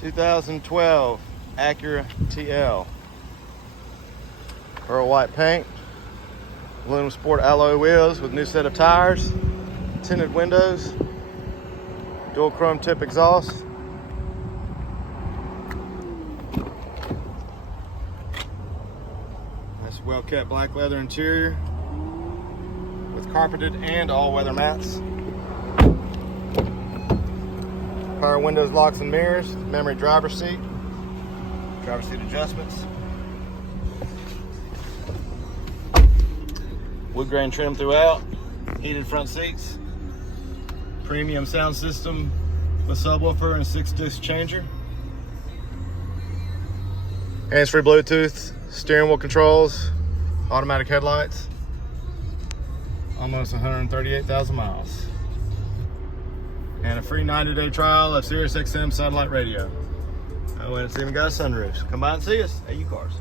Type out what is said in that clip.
2012 Acura TL. Pearl white paint, aluminum sport alloy wheels with new set of tires, tinted windows, dual chrome tip exhaust. Nice well-kept black leather interior with carpeted and all-weather mats. Power windows, locks and mirrors, memory driver's seat adjustments. Wood grain trim throughout, heated front seats, premium sound system with subwoofer and 6-disc changer. Hands-free Bluetooth, steering wheel controls, automatic headlights. Almost 138,000 miles. And a free 90-day trial of SiriusXM satellite radio. Oh, and it's even got sunroofs. Come by and see us at UCars.